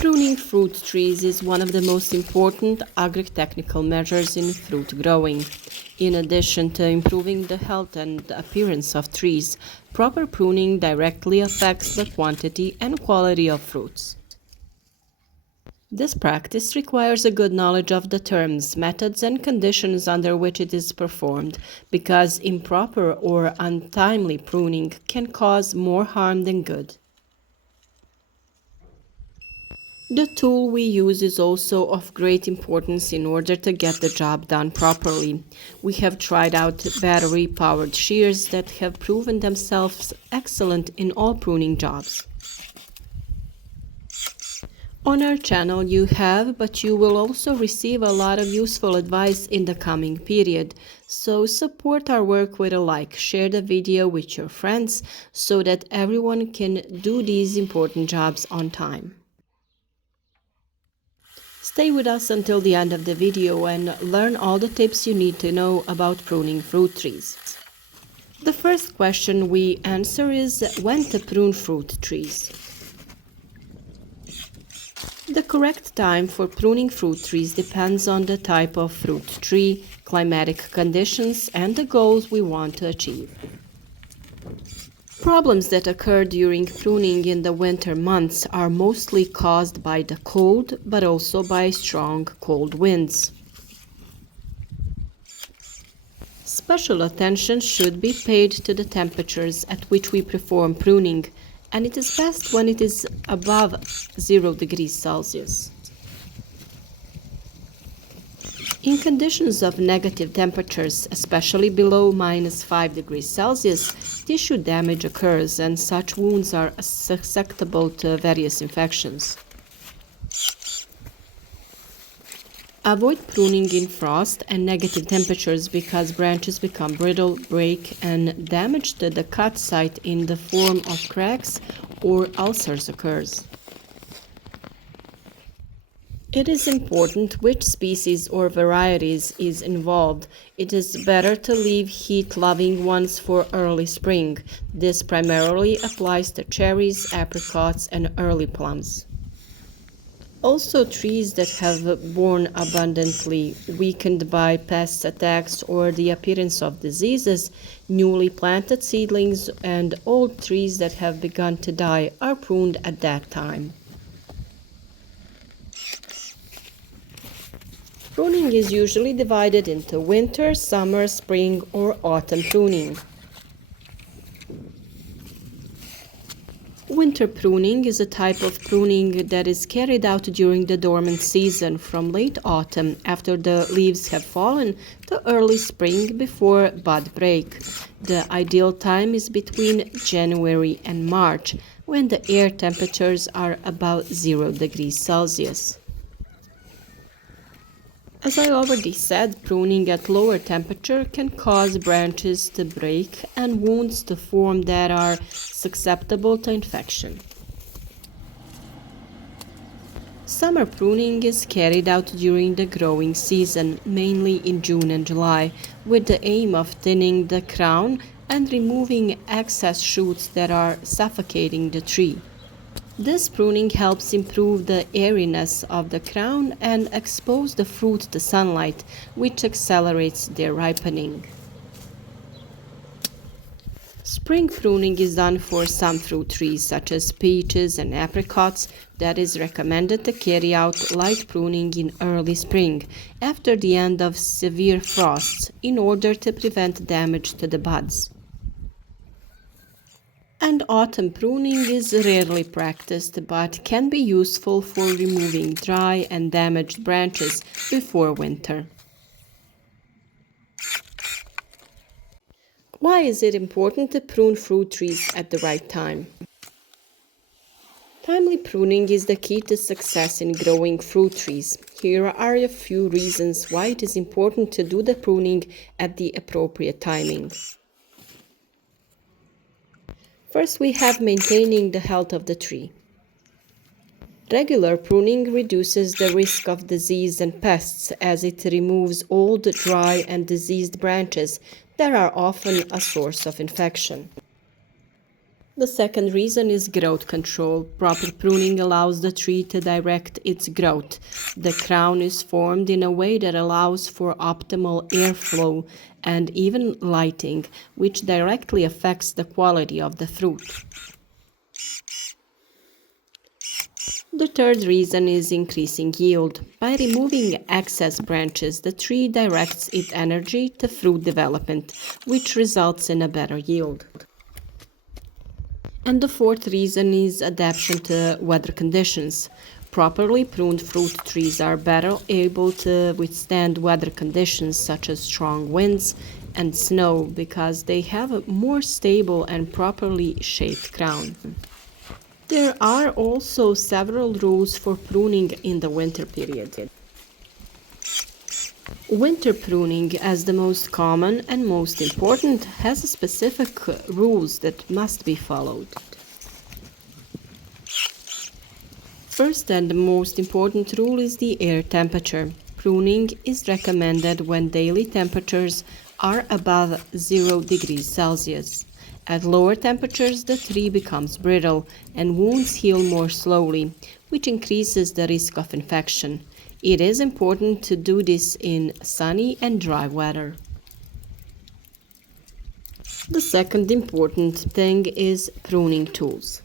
Pruning fruit trees is one of the most important agri-technical measures in fruit growing. In addition to improving the health and the appearance of trees, proper pruning directly affects the quantity and quality of fruits. This practice requires a good knowledge of the terms, methods, and conditions under which it is performed, because improper or untimely pruning can cause more harm than good. The tool we use is also of great importance in order to get the job done properly. We have tried out battery-powered shears that have proven themselves excellent in all pruning jobs. On our channel you have, but you will also receive a lot of useful advice in the coming period. So support our work with a like, share the video with your friends so that everyone can do these important jobs on time. Stay with us until the end of the video and learn all the tips you need to know about pruning fruit trees. The first question we answer is when to prune fruit trees. The correct time for pruning fruit trees depends on the type of fruit tree, climatic conditions, and the goals we want to achieve. Problems that occur during pruning in the winter months are mostly caused by the cold, but also by strong cold winds. Special attention should be paid to the temperatures at which we perform pruning, and it is best when it is above 0 degrees Celsius. In conditions of negative temperatures, especially below -5 degrees Celsius, tissue damage occurs and such wounds are susceptible to various infections. Avoid pruning in frost and negative temperatures because branches become brittle, break, and damage to the cut site in the form of cracks or ulcers occurs. It is important which species or varieties is involved. It is better to leave heat-loving ones for early spring. This primarily applies to cherries, apricots, and early plums. Also, trees that have borne abundantly, weakened by pest attacks or the appearance of diseases, newly planted seedlings, and old trees that have begun to die are pruned at that time. Pruning is usually divided into winter, summer, spring, or autumn pruning. Winter pruning is a type of pruning that is carried out during the dormant season from late autumn after the leaves have fallen to early spring before bud break. The ideal time is between January and March, when the air temperatures are about 0 degrees Celsius. As I already said, pruning at lower temperature can cause branches to break and wounds to form that are susceptible to infection. Summer pruning is carried out during the growing season, mainly in June and July, with the aim of thinning the crown and removing excess shoots that are suffocating the tree. This pruning helps improve the airiness of the crown and expose the fruit to sunlight, which accelerates their ripening. Spring pruning is done for some fruit trees, such as peaches and apricots. That is recommended to carry out light pruning in early spring, after the end of severe frosts, in order to prevent damage to the buds. And autumn pruning is rarely practiced, but can be useful for removing dry and damaged branches before winter. Why is it important to prune fruit trees at the right time? Timely pruning is the key to success in growing fruit trees. Here are a few reasons why it is important to do the pruning at the appropriate timing. First, we have maintaining the health of the tree. Regular pruning reduces the risk of disease and pests as it removes old, dry, and diseased branches that are often a source of infection. The second reason is growth control. Proper pruning allows the tree to direct its growth. The crown is formed in a way that allows for optimal airflow and even lighting, which directly affects the quality of the fruit. The third reason is increasing yield. By removing excess branches, the tree directs its energy to fruit development, which results in a better yield. And the fourth reason is adaptation to weather conditions. Properly pruned fruit trees are better able to withstand weather conditions such as strong winds and snow because they have a more stable and properly shaped crown. There are also several rules for pruning in the winter period. Winter pruning, as the most common and most important, has specific rules that must be followed. First and the most important rule is the air temperature. Pruning is recommended when daily temperatures are above 0 degrees Celsius. At lower temperatures, the tree becomes brittle and wounds heal more slowly, which increases the risk of infection. It is important to do this in sunny and dry weather. The second important thing is pruning tools.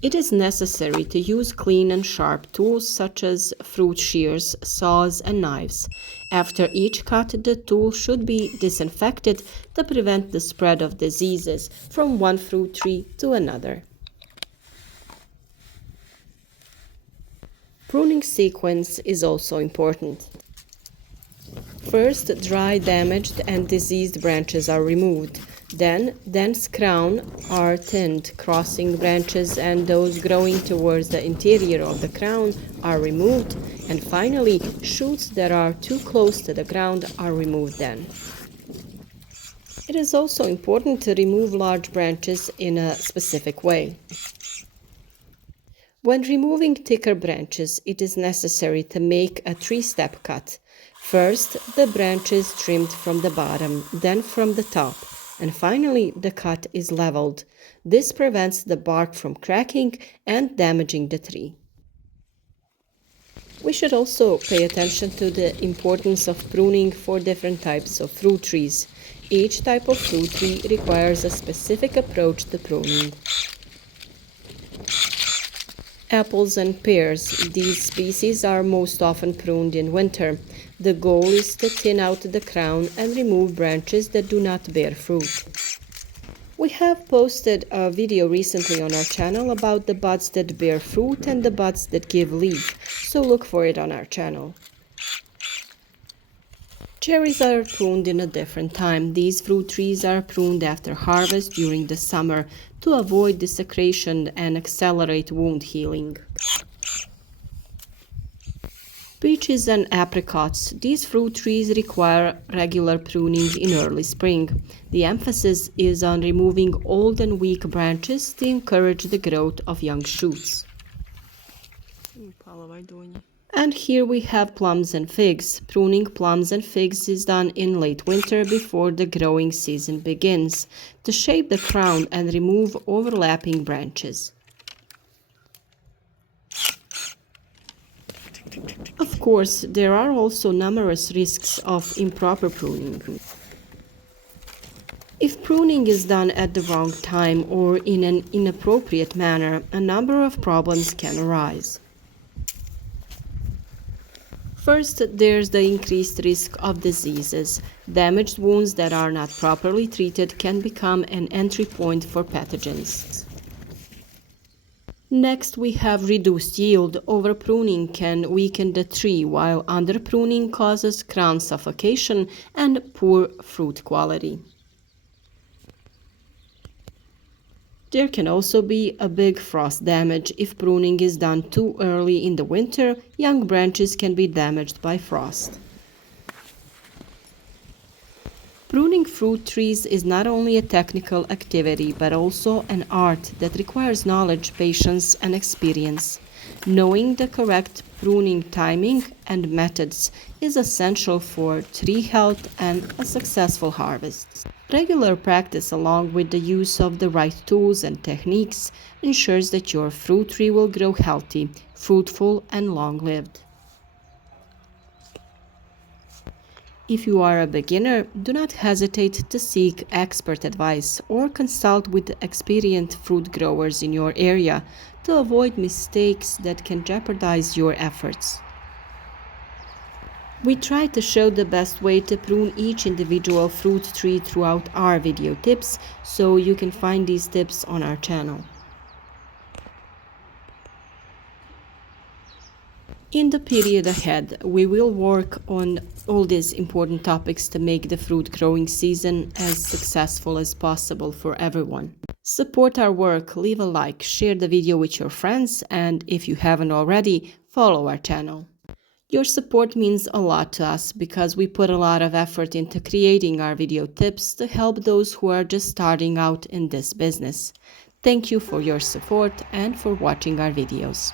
It is necessary to use clean and sharp tools such as fruit shears, saws, and knives. After each cut, the tool should be disinfected to prevent the spread of diseases from one fruit tree to another. Pruning sequence is also important. First, dry, damaged, and diseased branches are removed. Then, dense crown are thinned, crossing branches and those growing towards the interior of the crown are removed. And finally, shoots that are too close to the ground are removed then. It is also important to remove large branches in a specific way. When removing thicker branches, it is necessary to make a three-step cut. First, the branch is trimmed from the bottom, then from the top, and finally the cut is leveled. This prevents the bark from cracking and damaging the tree. We should also pay attention to the importance of pruning for different types of fruit trees. Each type of fruit tree requires a specific approach to pruning. Apples and pears. These species are most often pruned in winter. The goal is to thin out the crown and remove branches that do not bear fruit. We have posted a video recently on our channel about the buds that bear fruit and the buds that give leaf, so look for it on our channel. Cherries are pruned in a different time. These fruit trees are pruned after harvest during the summer to avoid desecration and accelerate wound healing. Peaches and apricots. These fruit trees require regular pruning in early spring. The emphasis is on removing old and weak branches to encourage the growth of young shoots. And here we have plums and figs. Pruning plums and figs is done in late winter before the growing season begins to shape the crown and remove overlapping branches. Of course, there are also numerous risks of improper pruning. If pruning is done at the wrong time or in an inappropriate manner, a number of problems can arise. First, there's the increased risk of diseases. Damaged wounds that are not properly treated can become an entry point for pathogens. Next, we have reduced yield. Over pruning can weaken the tree, while under pruning causes crown suffocation and poor fruit quality. There can also be a big frost damage. If pruning is done too early in the winter, young branches can be damaged by frost. Pruning fruit trees is not only a technical activity, but also an art that requires knowledge, patience, and experience. Knowing the correct pruning timing and methods is essential for tree health and a successful harvest. Regular practice, along with the use of the right tools and techniques, ensures that your fruit tree will grow healthy, fruitful, and long lived. If you are a beginner, do not hesitate to seek expert advice or consult with experienced fruit growers in your area to avoid mistakes that can jeopardize your efforts. We try to show the best way to prune each individual fruit tree throughout our video tips, so you can find these tips on our channel. In the period ahead, we will work on all these important topics to make the fruit growing season as successful as possible for everyone. Support our work, leave a like, share the video with your friends, and if you haven't already, follow our channel. Your support means a lot to us because we put a lot of effort into creating our video tips to help those who are just starting out in this business. Thank you for your support and for watching our videos.